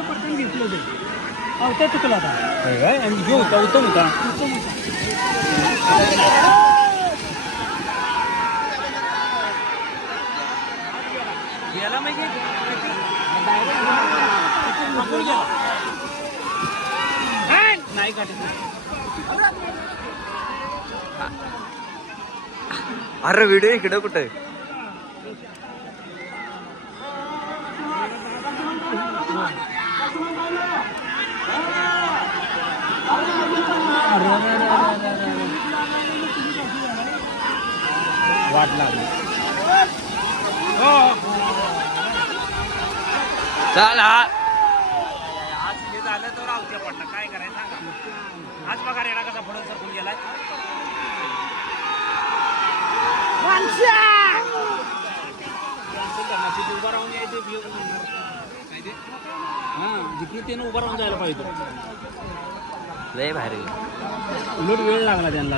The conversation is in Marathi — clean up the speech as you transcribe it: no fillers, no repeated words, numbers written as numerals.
पटकन घेतलं ते अवता चुकला आता काय आणि जो होता उत्तम होता गेला माहिती नाही काटत अरे व्हिडिओ इकडं कुठे वाट लागली चला आज हे झालं तर राहत्या पडला काय करायचं सांगा आज बघा रेडा कसा पुढे सरकून गेलाय उभा राहून यायचं हा जिकडे त्यानं उभं राहून जायला पाहिजे लय भारी उलट वेळ लागला त्यांना